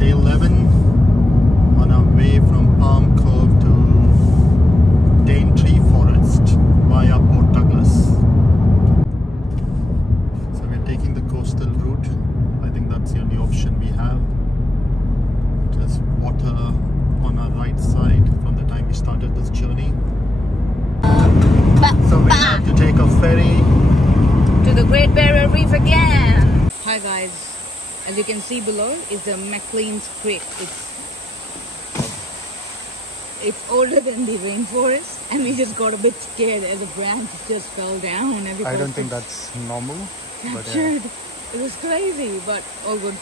Day 11 on our way from Palm Cove to Daintree Forest via Port Douglas. So we're taking the coastal route. I think that's the only option we have. Just water on our right side from the time we started this journey. So we have to take a ferry to the Great Barrier Reef again. Hi guys, as you can see below is the McLean's Creek. It's older than the rainforest, and we just got a bit scared as a branch just fell down. I don't think that's normal. But it was crazy, but all good.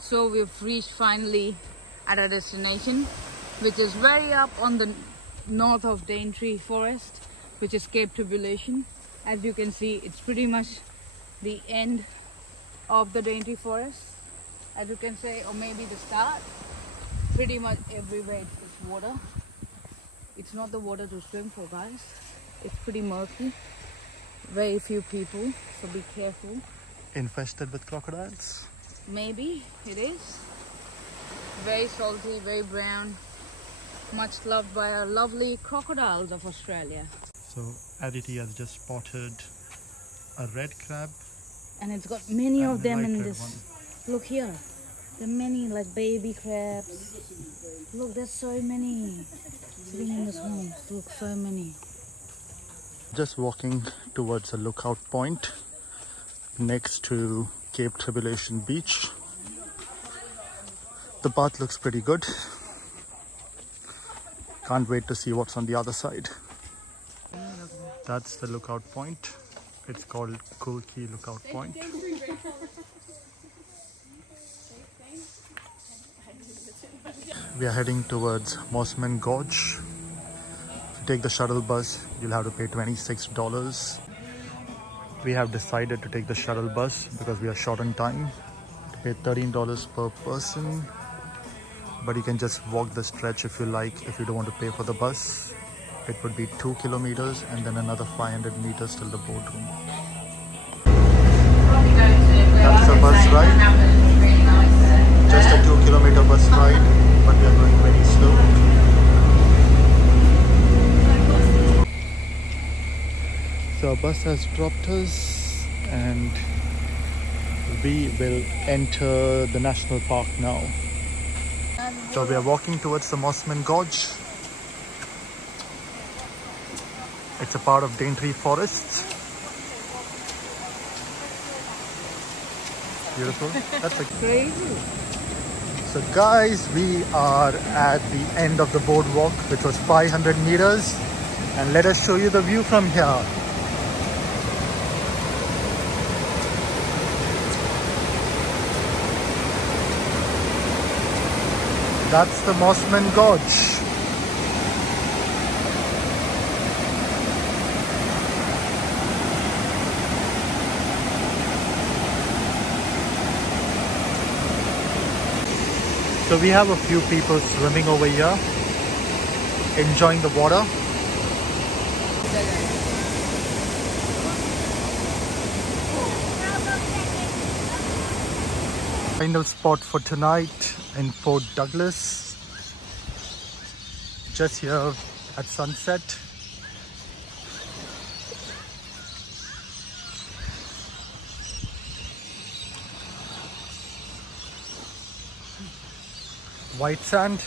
So we've reached finally at our destination, which is very up on the north of Daintree Forest, which is Cape Tribulation. As you can see, it's pretty much the end of the Daintree Forest, as you can say, or maybe the start. Pretty much everywhere it's water. It's not the water to swim for, guys. It's pretty murky. Very few people, so be careful. Infested with crocodiles? Maybe it is. Very salty, very brown. Much loved by our lovely crocodiles of Australia. So Aditi has just spotted a red crab. And it's got many of them in this. Look here. There are many like baby crabs. Look, there's so many sitting in this home. Look, so many. Just walking towards a lookout point next to Cape Tribulation Beach. The path looks pretty good. Can't wait to see what's on the other side. That's the lookout point. It's called Cool Key Lookout Point. We are heading towards Mossman Gorge. If you take the shuttle bus, you'll have to pay $26. We have decided to take the shuttle bus because we are short on time. To pay $13 per person. But you can just walk the stretch if you like, if you don't want to pay for the bus. It would be 2 kilometers and then another 500 meters till the boardroom. That's a bus ride. Just a 2 kilometer bus ride, but we are going very slow. So our bus has dropped us and we will enter the national park now. So we are walking towards the Mossman Gorge. It's a part of Daintree Forest. Beautiful. That's Crazy. So guys, we are at the end of the boardwalk, which was 500 meters. And let us show you the view from here. That's the Mossman Gorge. So we have a few people swimming over here, enjoying the water. Final spot for tonight in Port Douglas. Just here at sunset. White sand.